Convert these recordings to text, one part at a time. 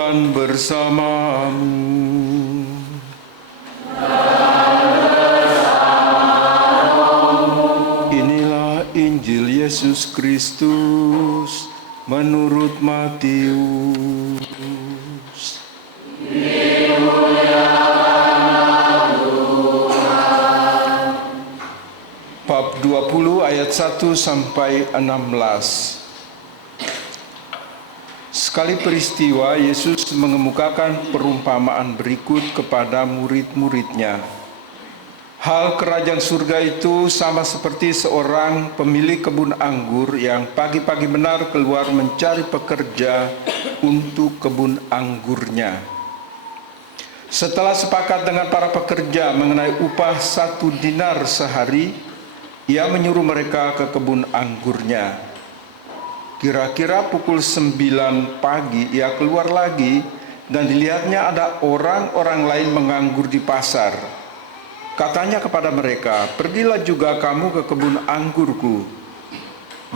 Tuhan bersamamu. Inilah Injil Yesus Kristus menurut Matius. Bab 20 ayat 1 sampai 16. Sekali peristiwa, Yesus mengemukakan perumpamaan berikut kepada murid-muridnya. Hal kerajaan surga itu sama seperti seorang pemilik kebun anggur yang pagi-pagi benar keluar mencari pekerja untuk kebun anggurnya. Setelah sepakat dengan para pekerja mengenai upah 1 dinar sehari, ia menyuruh mereka ke kebun anggurnya. Kira-kira pukul 9 pagi ia keluar lagi dan dilihatnya ada orang-orang lain menganggur di pasar. Katanya kepada mereka, "Pergilah juga kamu ke kebun anggurku,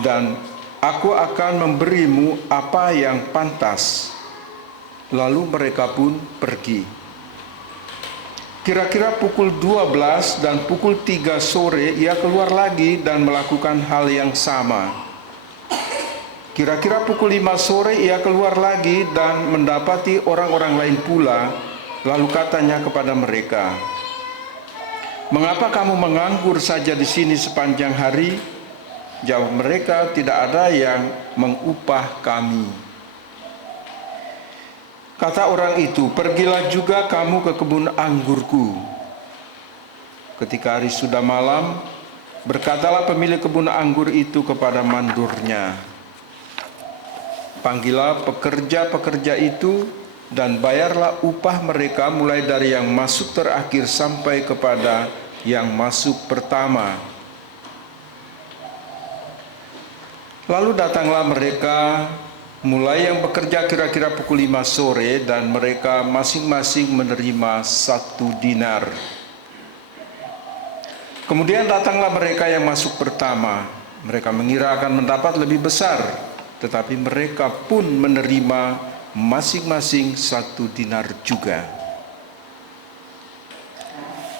dan aku akan memberimu apa yang pantas." Lalu mereka pun pergi. Kira-kira pukul 12 dan pukul 3 sore ia keluar lagi dan melakukan hal yang sama. Kira-kira pukul 5 sore ia keluar lagi dan mendapati orang-orang lain pula. Lalu katanya kepada mereka, "Mengapa kamu menganggur saja di sini sepanjang hari?" Jawab mereka, "Tidak ada yang mengupah kami." Kata orang itu, "Pergilah juga kamu ke kebun anggurku." Ketika hari sudah malam, berkatalah pemilik kebun anggur itu kepada mandornya, "Panggillah pekerja-pekerja itu dan bayarlah upah mereka mulai dari yang masuk terakhir sampai kepada yang masuk pertama." Lalu datanglah mereka, mulai yang bekerja kira-kira pukul 5 sore, dan mereka masing-masing menerima 1 dinar. Kemudian datanglah mereka yang masuk pertama. Mereka mengira akan mendapat lebih besar, tetapi mereka pun menerima masing-masing 1 dinar juga.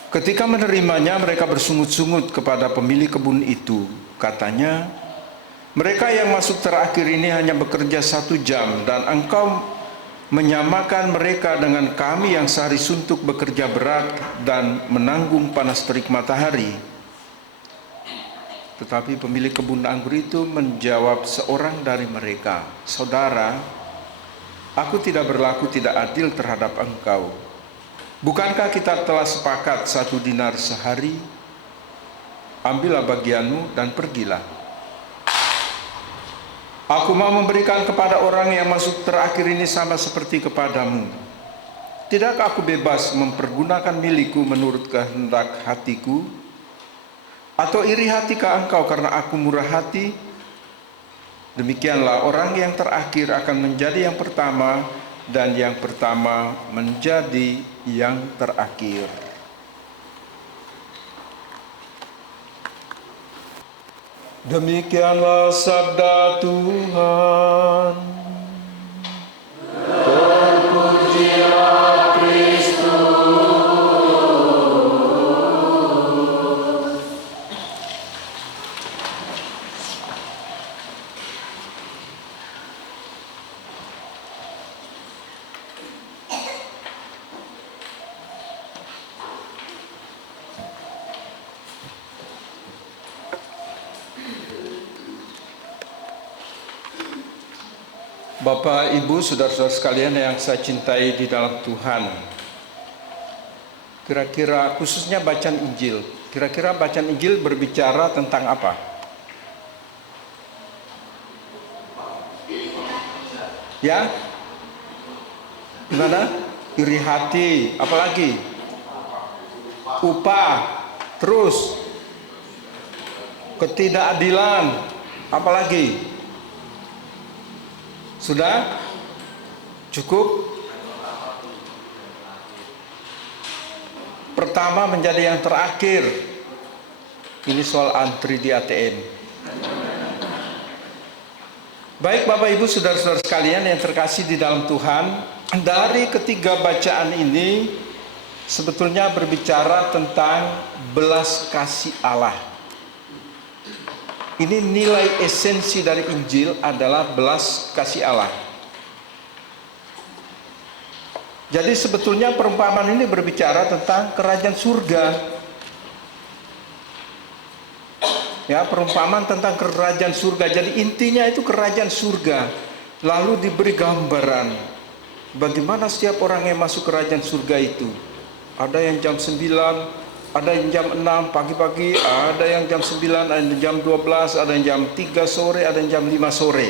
Ketika menerimanya, mereka bersungut-sungut kepada pemilik kebun itu. Katanya, "Mereka yang masuk terakhir ini hanya bekerja 1 jam, dan engkau menyamakan mereka dengan kami yang sehari suntuk bekerja berat dan menanggung panas terik matahari." Tetapi pemilik kebun anggur itu menjawab seorang dari mereka, "Saudara, aku tidak berlaku tidak adil terhadap engkau. Bukankah kita telah sepakat 1 dinar sehari? Ambillah bagianmu dan pergilah. Aku mau memberikan kepada orang yang masuk terakhir ini sama seperti kepadamu. Tidakkah aku bebas mempergunakan milikku menurut kehendak hatiku? Atau iri hatikah engkau karena aku murah hati? Demikianlah orang yang terakhir akan menjadi yang pertama, dan yang pertama menjadi yang terakhir." Demikianlah sabda Tuhan. Terpujilah Kristus. Bapak, Ibu, saudara-saudara sekalian yang saya cintai di dalam Tuhan. Kira-kira khususnya bacaan Injil. Kira-kira bacaan Injil berbicara tentang apa? Ya? Gimana? Iri hati, apalagi? Upah, terus ketidakadilan, apalagi? Sudah? Cukup? Pertama menjadi yang terakhir. Ini soal antri di ATM. Baik Bapak Ibu saudara-saudara sekalian yang terkasih di dalam Tuhan, dari ketiga bacaan ini sebetulnya berbicara tentang belas kasih Allah. Ini nilai esensi dari Injil adalah belas kasih Allah. Jadi sebetulnya perumpamaan ini berbicara tentang kerajaan surga. Ya, perumpamaan tentang kerajaan surga. Jadi intinya itu kerajaan surga. Lalu diberi gambaran bagaimana setiap orang yang masuk kerajaan surga itu. Ada yang jam 9, ada yang jam 6 pagi-pagi, ada yang jam 9, ada yang jam 12, ada yang jam 3 sore, ada yang jam 5 sore.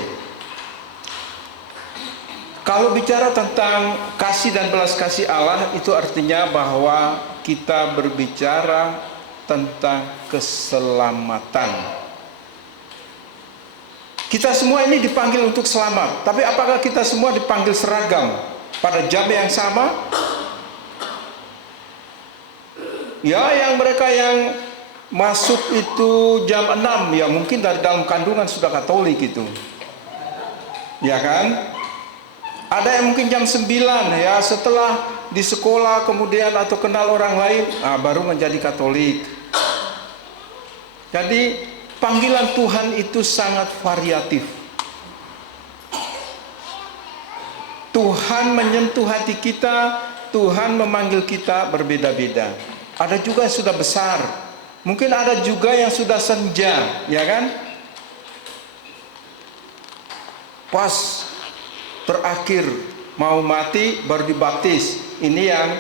Kalau bicara tentang kasih dan belas kasih Allah, itu artinya bahwa kita berbicara tentang keselamatan. Kita semua ini dipanggil untuk selamat, tapi apakah kita semua dipanggil seragam pada jam yang sama? Ya, yang mereka yang masuk itu jam 6, ya mungkin dari dalam kandungan sudah Katolik itu. Ya kan? Ada yang mungkin jam 9, ya setelah di sekolah kemudian atau kenal orang lain, baru menjadi Katolik. Jadi panggilan Tuhan itu sangat variatif. Tuhan menyentuh hati kita, Tuhan memanggil kita berbeda-beda. Ada juga yang sudah besar, mungkin ada juga yang sudah senja, ya kan? Pas terakhir mau mati baru dibaptis. Ini yang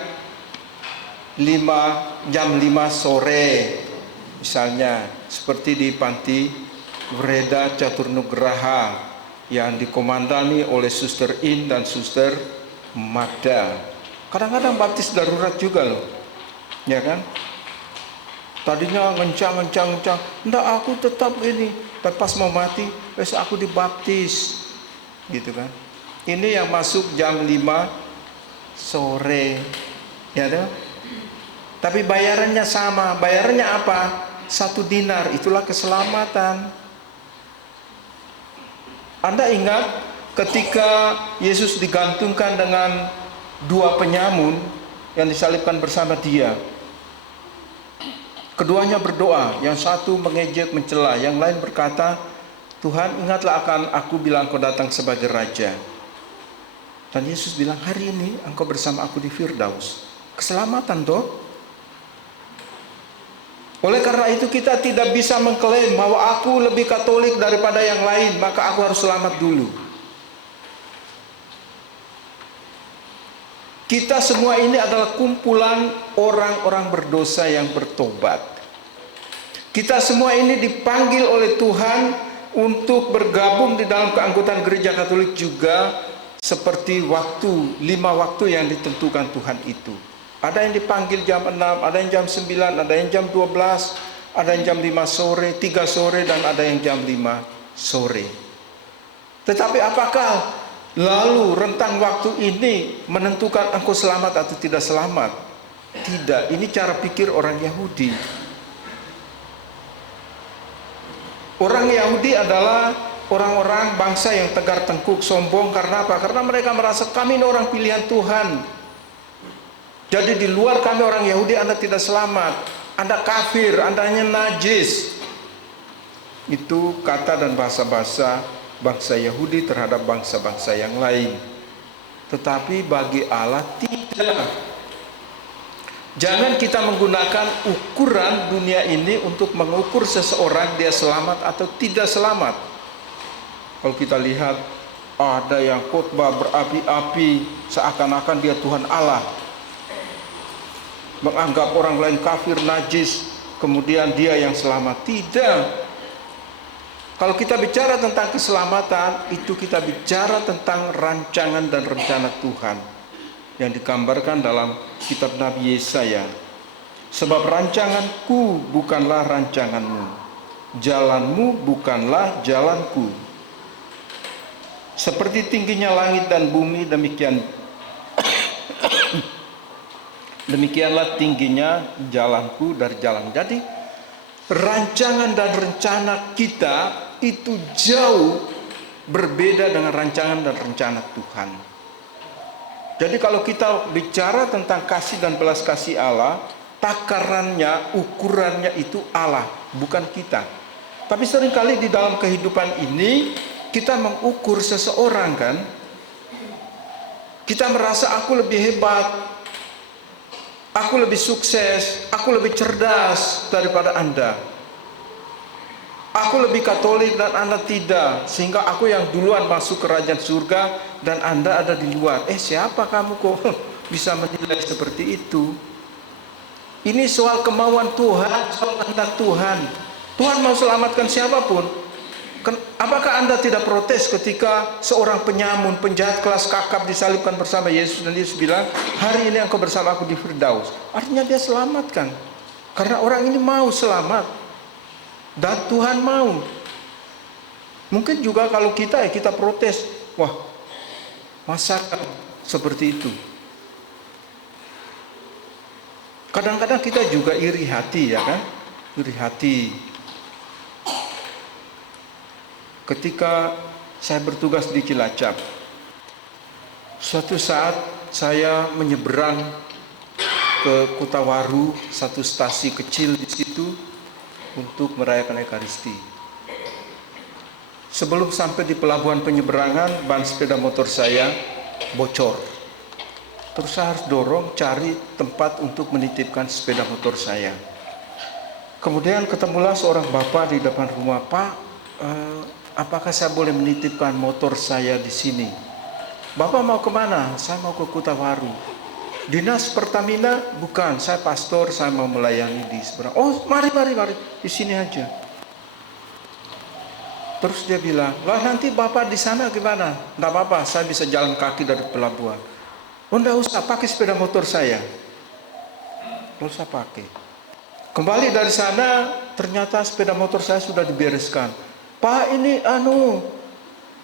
jam 5 sore misalnya, seperti di Panti Wreda Caturnugraha yang dikomandani oleh Suster In dan Suster Magda. Kadang-kadang baptis darurat juga loh, ya kan? Tadinya ngencang, enggak aku tetap ini, tapi pas mau mati besok aku dibaptis, gitu kan? Ini yang masuk jam 5 sore, ya dong. Tapi bayarannya sama. Bayarannya apa? 1 dinar. Itulah keselamatan. Anda ingat ketika Yesus digantungkan dengan 2 penyamun yang disalibkan bersama dia. Keduanya berdoa. Yang satu mengejek, mencela. Yang lain berkata, Tuhan, ingatlah akan aku bila Engkau datang sebagai Raja. Dan Yesus bilang, hari ini engkau bersama aku di Firdaus. Keselamatan toh. Oleh karena itu kita tidak bisa mengklaim bahwa aku lebih Katolik daripada yang lain, maka aku harus selamat dulu. Kita semua ini adalah kumpulan orang-orang berdosa yang bertobat. Kita semua ini dipanggil oleh Tuhan untuk bergabung di dalam keanggotaan gereja Katolik juga, seperti 5 waktu yang ditentukan Tuhan itu. Ada yang dipanggil jam 6, ada yang jam 9, ada yang jam 12, ada yang jam 5 sore, 3 sore, dan ada yang jam 5 sore. Tetapi apakah lalu rentang waktu ini menentukan engkau selamat atau tidak selamat? Tidak, ini cara pikir orang Yahudi. Orang Yahudi adalah orang-orang bangsa yang tegar tengkuk, sombong. Karena apa? Karena mereka merasa kami ini orang pilihan Tuhan. Jadi di luar kami orang Yahudi Anda tidak selamat. Anda kafir, Anda hanya najis. Itu kata dan bahasa-bahasa bangsa Yahudi terhadap bangsa-bangsa yang lain. Tetapi bagi Allah tidak. Jangan kita menggunakan ukuran dunia ini untuk mengukur seseorang dia selamat atau tidak selamat. Kalau kita lihat ada yang khotbah berapi-api seakan-akan dia Tuhan Allah, menganggap orang lain kafir, najis, kemudian dia yang selamat. Tidak. Kalau kita bicara tentang keselamatan, itu kita bicara tentang rancangan dan rencana Tuhan yang digambarkan dalam kitab Nabi Yesaya. Sebab rancanganku bukanlah rancanganmu, jalanmu bukanlah jalanku. Seperti tingginya langit dan bumi, demikianlah tingginya jalanku dari jalan. Jadi rancangan dan rencana kita itu jauh berbeda dengan rancangan dan rencana Tuhan. Jadi kalau kita bicara tentang kasih dan belas kasih Allah, takarannya, ukurannya itu Allah, bukan kita. Tapi seringkali di dalam kehidupan ini kita mengukur seseorang kan. Kita merasa aku lebih hebat, aku lebih sukses, aku lebih cerdas daripada Anda. Aku lebih Katolik dan Anda tidak, sehingga aku yang duluan masuk kerajaan surga dan Anda ada di luar. Siapa kamu kok bisa menilai seperti itu? Ini soal kemauan Tuhan, soal kehendak Tuhan. Tuhan mau selamatkan siapapun. Apakah Anda tidak protes ketika seorang penyamun, penjahat kelas kakap disalibkan bersama Yesus dan Yesus bilang, hari ini engkau bersama aku di Firdaus. Artinya dia selamatkan. Karena orang ini mau selamat. Dan Tuhan mau. Mungkin juga kalau kita protes, wah, masa seperti itu. Kadang-kadang kita juga iri hati, ya kan? Iri hati. Ketika saya bertugas di Cilacap, suatu saat saya menyeberang ke Kutawaru, satu stasi kecil di situ, untuk merayakan Ekaristi. Sebelum sampai di pelabuhan penyeberangan, ban sepeda motor saya bocor. Terus saya harus dorong cari tempat untuk menitipkan sepeda motor saya. Kemudian ketemulah seorang bapak di depan rumah. Pak, apakah saya boleh menitipkan motor saya di sini? Bapak mau kemana? Saya mau ke Kutawaru. Dinas Pertamina? Bukan, saya pastor, saya mau melayani di seberang. Oh, mari, di sini aja. Terus dia bilang, lah nanti Bapak di sana gimana? Nggak apa-apa, saya bisa jalan kaki dari pelabuhan. Oh, nggak usah, pakai sepeda motor saya. Nggak usah pakai. Kembali dari sana, ternyata sepeda motor saya sudah dibereskan. Pak, ini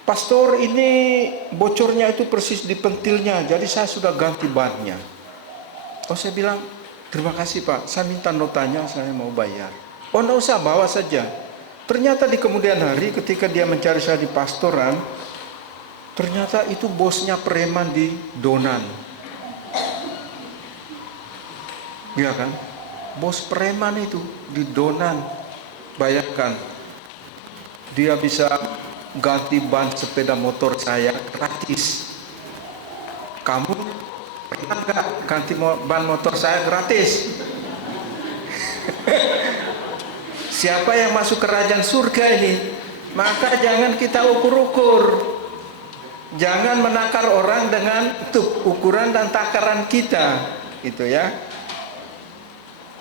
pastor, ini bocornya itu persis di pentilnya, jadi saya sudah ganti bannya. Oh, saya bilang, terima kasih Pak, saya minta notanya, saya mau bayar. Oh, enggak usah, bawa saja. Ternyata di kemudian hari ketika dia mencari saya di pastoran, ternyata itu bosnya preman di Donan. Iya kan? Bos preman itu di Donan. Bayangkan, dia bisa ganti ban sepeda motor saya gratis. Kamu pernah nggak ganti ban motor saya gratis? Siapa yang masuk kerajaan surga ini? Maka jangan kita ukur-ukur. Jangan menakar orang dengan ukuran dan takaran kita, gitu ya.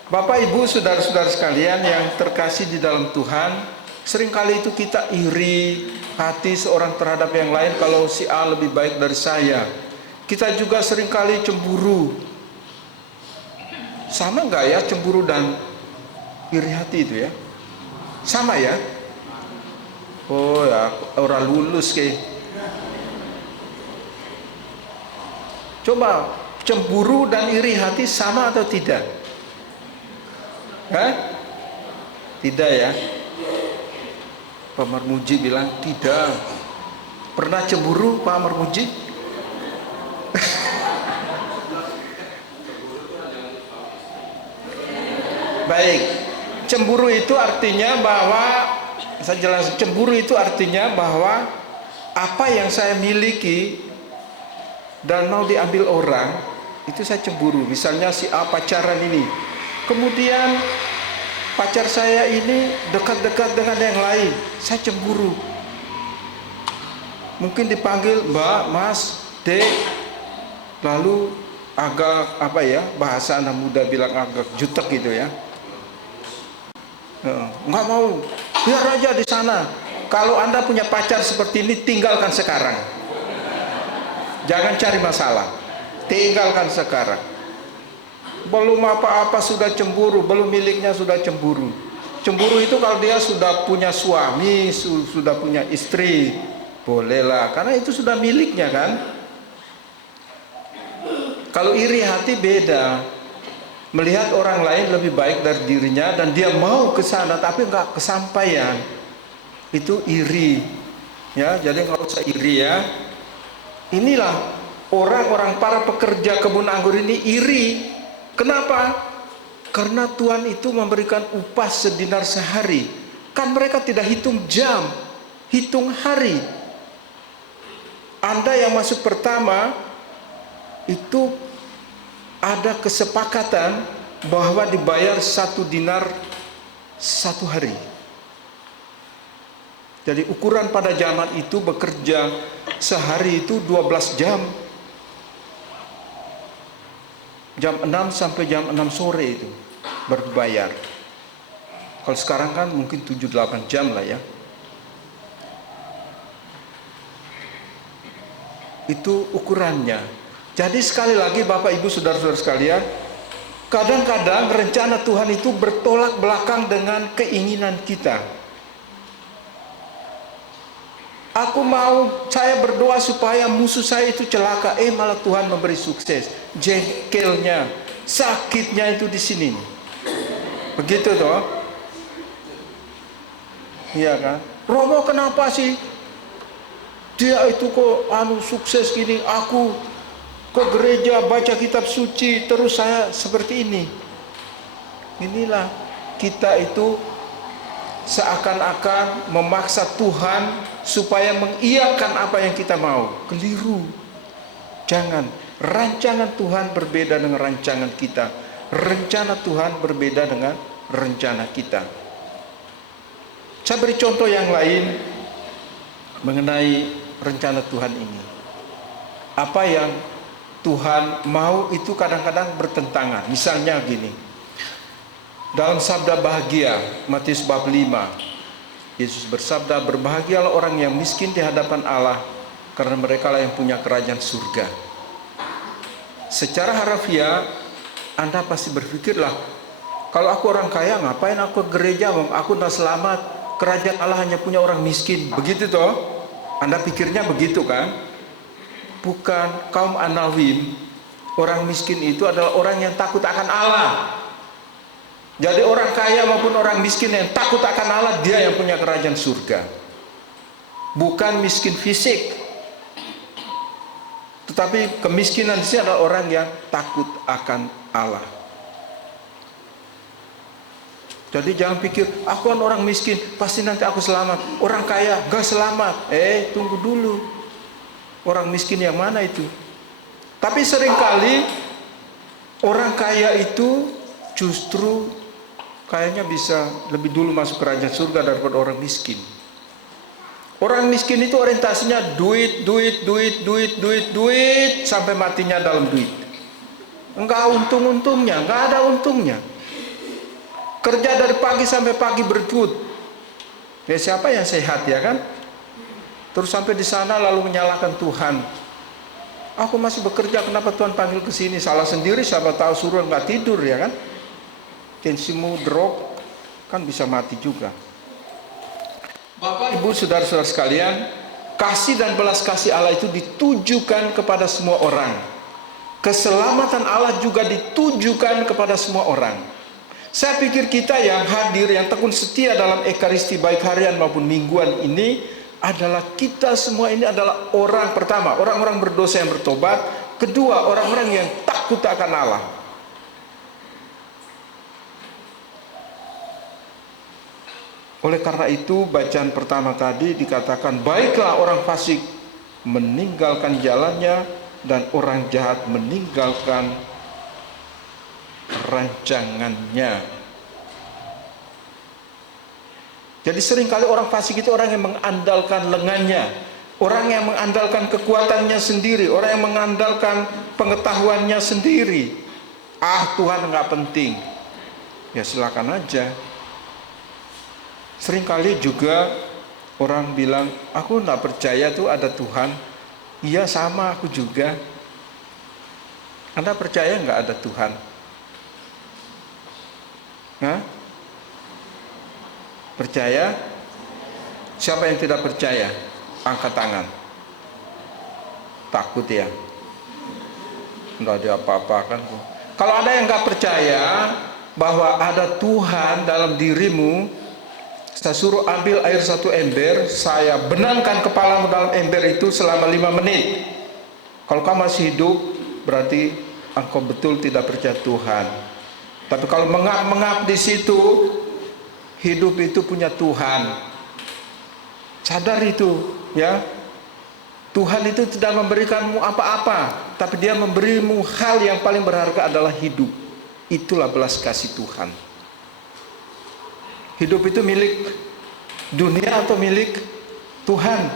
Bapak, Ibu, saudara-saudara sekalian yang terkasih di dalam Tuhan, seringkali itu kita iri hati seorang terhadap yang lain kalau si A lebih baik dari saya. Kita juga seringkali cemburu. Sama nggak ya cemburu dan iri hati itu ya? Sama ya? Oh ya, orang lulus ke. Coba, cemburu dan iri hati sama atau tidak? Hah? Tidak ya? Pak Marmuji bilang tidak. Pernah cemburu Pak Marmuji? Baik, cemburu itu artinya bahwa, saya jelas, cemburu itu artinya bahwa apa yang saya miliki dan mau diambil orang, itu saya cemburu. Misalnya si A pacaran ini, kemudian pacar saya ini dekat-dekat dengan yang lain, saya cemburu. Mungkin dipanggil Mbak, Mas, Dek, lalu agak bahasa anak muda bilang agak jutek gitu ya. Nggak mau, biar aja di sana. Kalau Anda punya pacar seperti ini, tinggalkan sekarang. Jangan cari masalah, tinggalkan sekarang. Belum apa-apa sudah cemburu, belum miliknya sudah cemburu. Cemburu itu kalau dia sudah punya suami, sudah punya istri, bolehlah, karena itu sudah miliknya kan. Kalau iri hati beda, melihat orang lain lebih baik dari dirinya dan dia mau ke sana tapi nggak kesampaian, itu iri. Ya, jadi nggak usah iri ya. Inilah orang-orang para pekerja kebun anggur ini iri. Kenapa? Karena Tuhan itu memberikan upah sedinar sehari. Kan mereka tidak hitung jam, hitung hari. Anda yang masuk pertama itu ada kesepakatan bahwa dibayar 1 dinar 1 hari. Jadi ukuran pada zaman itu bekerja sehari itu 12 jam. Jam 6 sampai jam 6 sore itu berbayar. Kalau sekarang kan mungkin 7-8 jam lah ya. Itu ukurannya. Jadi sekali lagi Bapak Ibu Saudara-saudara sekalian, kadang-kadang rencana Tuhan itu bertolak belakang dengan keinginan kita. Saya berdoa supaya musuh saya itu celaka, malah Tuhan memberi sukses. Jengkelnya, sakitnya itu di sini. Begitu toh? Iya kan? Romo kenapa sih? Dia itu kok sukses gini, aku ke gereja baca kitab suci terus saya seperti ini. Inilah kita itu seakan-akan memaksa Tuhan supaya mengiyakan apa yang kita mau. Keliru. Jangan. Rancangan Tuhan berbeda dengan rancangan kita. Rencana Tuhan berbeda dengan rencana kita. Saya beri contoh yang lain mengenai rencana Tuhan ini. Apa yang Tuhan mau itu kadang-kadang bertentangan. Misalnya gini, dalam sabda bahagia Matius bab 5, Yesus bersabda, berbahagialah orang yang miskin di hadapan Allah, karena mereka lah yang punya kerajaan surga. Secara harafiah Anda pasti berpikirlah, kalau aku orang kaya ngapain aku ke gereja, aku tidak selamat, kerajaan Allah hanya punya orang miskin. Begitu toh? Anda pikirnya begitu kan? Bukan. Kaum Anawim, orang miskin itu adalah orang yang takut akan Allah. Jadi orang kaya maupun orang miskin yang takut akan Allah, dia yang punya kerajaan surga. Bukan miskin fisik, tetapi kemiskinan di sini adalah orang yang takut akan Allah. Jadi jangan pikir, aku kan orang miskin, pasti nanti aku selamat. Orang kaya, gak selamat. Tunggu dulu. Orang miskin yang mana itu? Tapi seringkali orang kaya itu justru kayaknya bisa lebih dulu masuk kerajaan surga daripada orang miskin. Orang miskin itu orientasinya duit sampai matinya dalam duit. Enggak untung-untungnya, enggak ada untungnya. Kerja dari pagi sampai pagi berjut. Ya siapa yang sehat ya kan? Terus sampai di sana lalu menyalahkan Tuhan. Aku masih bekerja, kenapa Tuhan panggil ke sini? Salah sendiri, siapa tahu suruh nggak tidur ya kan? Tensimu drop, kan bisa mati juga. Bapak, Ibu, saudara-saudara sekalian, kasih dan belas kasih Allah itu ditujukan kepada semua orang. Keselamatan Allah juga ditujukan kepada semua orang. Saya pikir kita yang hadir, yang tekun setia dalam Ekaristi baik harian maupun mingguan ini adalah kita semua ini adalah orang pertama, orang-orang berdosa yang bertobat. Kedua, orang-orang yang takut akan Allah. Oleh karena itu bacaan pertama tadi dikatakan, baiklah orang fasik meninggalkan jalannya dan orang jahat meninggalkan rancangannya. Jadi seringkali orang fasik itu orang yang mengandalkan lengannya, orang yang mengandalkan kekuatannya sendiri, orang yang mengandalkan pengetahuannya sendiri. Tuhan nggak penting, ya silakan aja. Seringkali juga orang bilang, aku nggak percaya tuh ada Tuhan. Iya sama aku juga. Anda percaya nggak ada Tuhan? Percaya? Siapa yang tidak percaya? Angkat tangan. Takut ya? Nggak ada apa-apa kan? Kalau ada yang nggak percaya bahwa ada Tuhan dalam dirimu, Saya suruh ambil air 1 ember, saya benamkan kepalamu dalam ember itu selama 5 menit. Kalau kamu masih hidup, berarti engkau betul tidak percaya Tuhan. Tapi kalau mengap-mengap di situ, hidup itu punya Tuhan. Sadar itu, ya. Tuhan itu tidak memberikanmu apa-apa, tapi Dia memberimu hal yang paling berharga adalah hidup. Itulah belas kasih Tuhan. Hidup itu milik dunia atau milik Tuhan?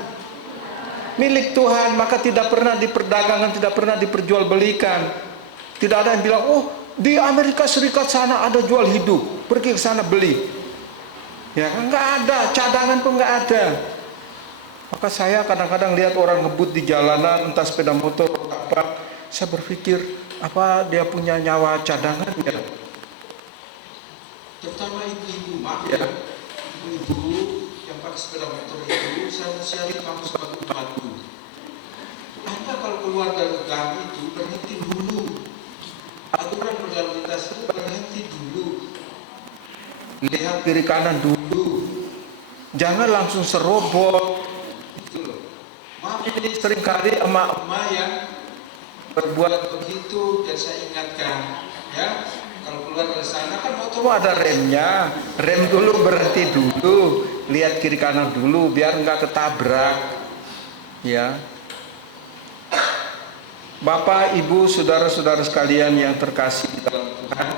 Milik Tuhan, maka tidak pernah diperdagangkan, tidak pernah diperjualbelikan. Tidak ada yang bilang, oh di Amerika Serikat sana ada jual hidup, pergi ke sana beli. Ya, nggak ada, cadangan pun nggak ada. Maka saya kadang-kadang lihat orang ngebut di jalanan, entah sepeda motor atau apa, saya berpikir, apa dia punya nyawa cadangan ya? Terutama ibu-ibu, maaf ya, ibu-ibu yang pakai sepeda motor itu, saya siarin kamu sebagai pembantu. Anda kalau keluar dari gang itu berhenti dulu. Aturan berlalu lintas itu berhenti dulu. Lihat kiri kanan dulu. Jangan langsung serobot. Itu loh. Maaf ini seringkali emak-emak yang berbuat begitu, dan saya ingatkan, ya. Kalau keluar dari sana kan motor ada remnya, rem dulu, berhenti dulu, lihat kiri kanan dulu biar nggak ketabrak, ya. Bapak, Ibu, saudara-saudara sekalian yang terkasih di dalam Tuhan,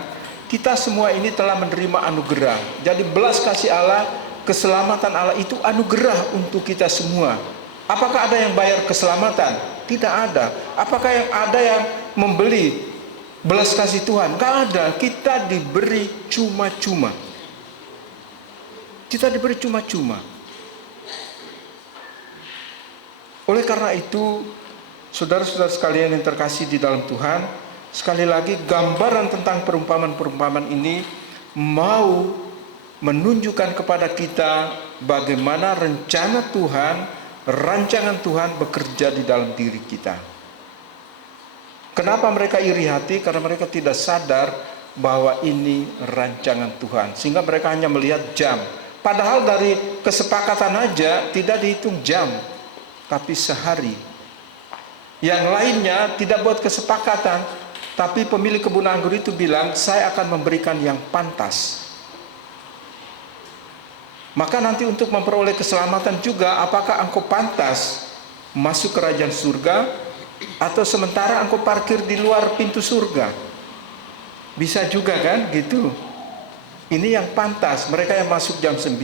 kita semua ini telah menerima anugerah. Jadi belas kasih Allah, keselamatan Allah itu anugerah untuk kita semua. Apakah ada yang bayar keselamatan? Tidak ada. Apakah yang ada yang membeli belas kasih Tuhan? Nggak ada. Kita diberi cuma-cuma. Kita diberi cuma-cuma. Oleh karena itu, saudara-saudara sekalian yang terkasih di dalam Tuhan, sekali lagi gambaran tentang perumpamaan-perumpamaan ini mau menunjukkan kepada kita bagaimana rencana Tuhan, rancangan Tuhan bekerja di dalam diri kita. Kenapa mereka iri hati? Karena mereka tidak sadar bahwa ini rancangan Tuhan, sehingga mereka hanya melihat jam. Padahal dari kesepakatan aja tidak dihitung jam, tapi sehari. Yang lainnya tidak buat kesepakatan, tapi pemilik kebun anggur itu bilang, saya akan memberikan yang pantas. Maka nanti untuk memperoleh keselamatan juga, apakah engkau pantas masuk kerajaan surga, atau sementara engkau parkir di luar pintu surga? Bisa juga kan gitu. Ini yang pantas. Mereka yang masuk jam 9,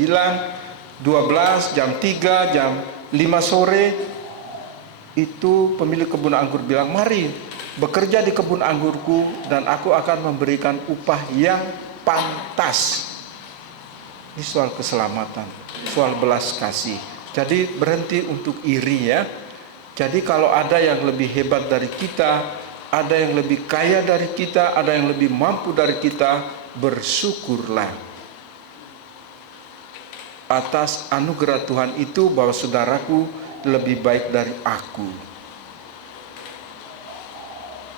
12, jam 3, jam 5 sore, itu pemilik kebun anggur bilang, mari bekerja di kebun anggurku dan aku akan memberikan upah yang pantas. Ini soal keselamatan, soal belas kasih. Jadi berhenti untuk iri ya. Jadi kalau ada yang lebih hebat dari kita, ada yang lebih kaya dari kita, ada yang lebih mampu dari kita, bersyukurlah atas anugerah Tuhan itu bahwa saudaraku lebih baik dari aku.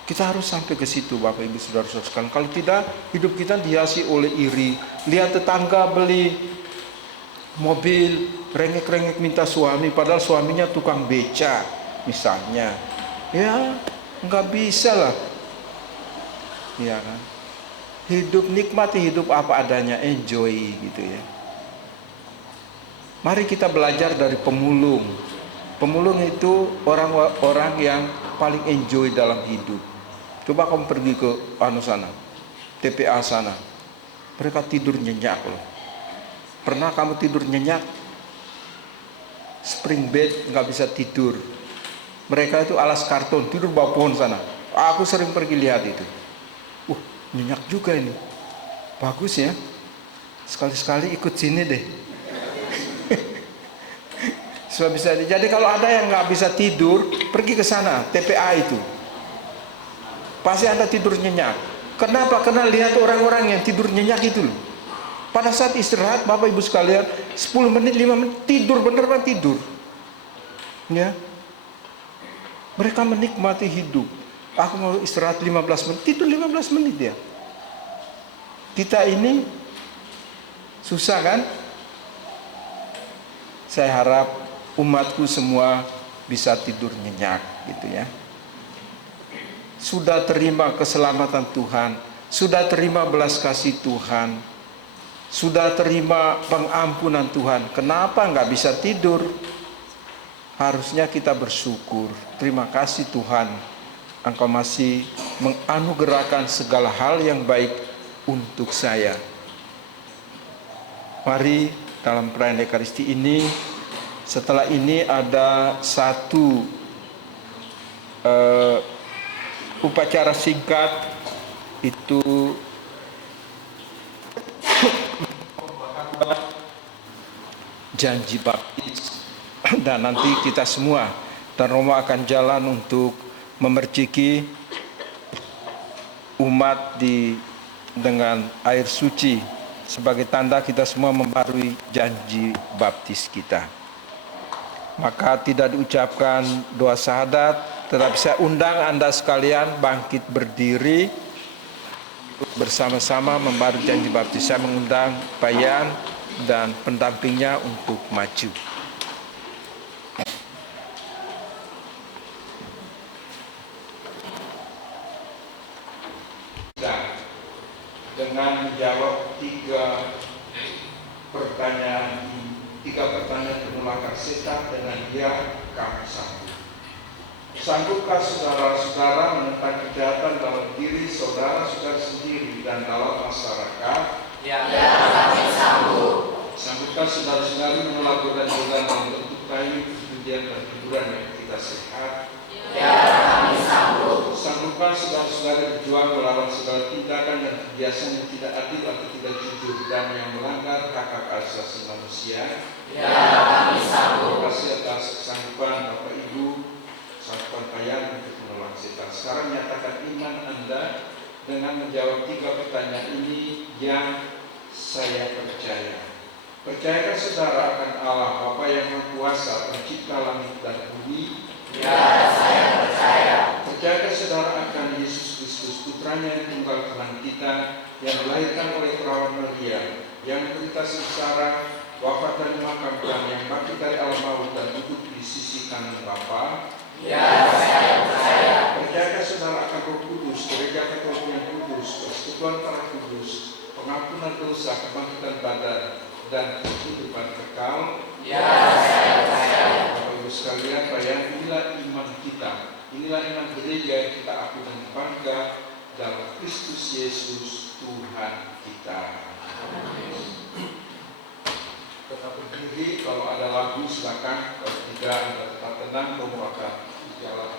Kita harus sampai ke situ Bapak Ibu Saudara-saudara sekalian. Kalau tidak, hidup kita dihiasi oleh iri. Lihat tetangga beli mobil, rengek-rengek minta suami, padahal suaminya tukang beca misalnya. Ya, nggak bisa lah. Ya kan? Hidup, nikmati hidup apa adanya, enjoy gitu ya. Mari kita belajar dari pemulung. Pemulung itu orang-orang yang paling enjoy dalam hidup. Coba kamu pergi ke sana, TPA sana, mereka tidur nyenyak loh. Pernah kamu tidur nyenyak? Spring bed, nggak bisa tidur. Mereka itu alas karton, tidur bawah pohon sana. Aku sering pergi lihat itu. Nyenyak juga ini. Bagus ya. Sekali-sekali ikut sini deh. Supaya bisa. Jadi kalau ada yang nggak bisa tidur, pergi ke sana, TPA itu. Pasti Anda tidur nyenyak. Kenapa? Karena lihat orang-orang yang tidur nyenyak itu loh. Pada saat istirahat, Bapak Ibu sekalian, 10 menit, 5 menit, tidur, beneran tidur. Ya. Mereka menikmati hidup. Aku mau istirahat 15 menit, tidur 15 menit ya. Kita ini susah kan? Saya harap umatku semua bisa tidur nyenyak gitu ya. Sudah terima keselamatan Tuhan, sudah terima belas kasih Tuhan, sudah terima pengampunan Tuhan. Kenapa nggak bisa tidur? Harusnya kita bersyukur. Terima kasih Tuhan, Engkau masih menganugerahkan segala hal yang baik untuk saya. Mari dalam perayaan Ekaristi ini, setelah ini ada satu upacara singkat, itu janji baptis, dan nanti kita semua dan Romo akan jalan untuk memerciki umat dengan air suci sebagai tanda kita semua membarui janji baptis kita. Maka tidak diucapkan doa syahadat, tetapi saya undang Anda sekalian bangkit berdiri bersama-sama membarui janji baptis. Saya mengundang Bayan dan pendampingnya untuk maju. Dengan menjawab tiga pertanyaan penolakan setan dengan ya, kami sanggup. Sanggupkah saudara-saudara menentang kejahatan dalam diri saudara-saudara sendiri dan dalam masyarakat? Ya, kami sanggup. Sanggupkah saudara-saudari menolak godaan-godaan dalam bentuk kayu, kemudian dan hiburan yang tidak sehat? Ya, kami sanggup. Sanggupkah saudara-saudari berjuang melawan segala tindakan dan kebiasaan yang tidak adil atau tidak jujur dan yang melanggar hak asasi manusia? Ya, kami sanggup. Terima kasih atas kesanggupan Bapak Ibu, sanggupan Bayan untuk menolak setan. Sekarang nyatakan iman Anda dengan menjawab tiga pertanyaan ini yang saya percaya. Percayakah saudara akan Allah Bapa yang Maha Kuasa, pencipta langit dan bumi? Ya, saya percaya. Percayakah saudara akan Yesus Kristus, putranya yang tunggal Tuhan kita, yang dilahirkan oleh perawan Maria, yang menderita sengsara, wafat dan dimakamkan, yang bangkit dari alam maut dan duduk di sisi kanan Bapa? Ya, saya percaya. Percayakah saudara akan Roh Kudus, gereja Katolik yang kudus, persekutuan para kudus, pengampunan dosa, kebangkitan badan, dan kehidupan kekal? Ya, saya percaya. Bapak Ibu sekalian, inilah iman kita, inilah iman gereja yang kita akui dan bangga dalam Kristus Yesus Tuhan kita. Tetap berdiri, kalau ada lagu silakan, kalau tidak Anda tetap tenang, Romo akan jalan.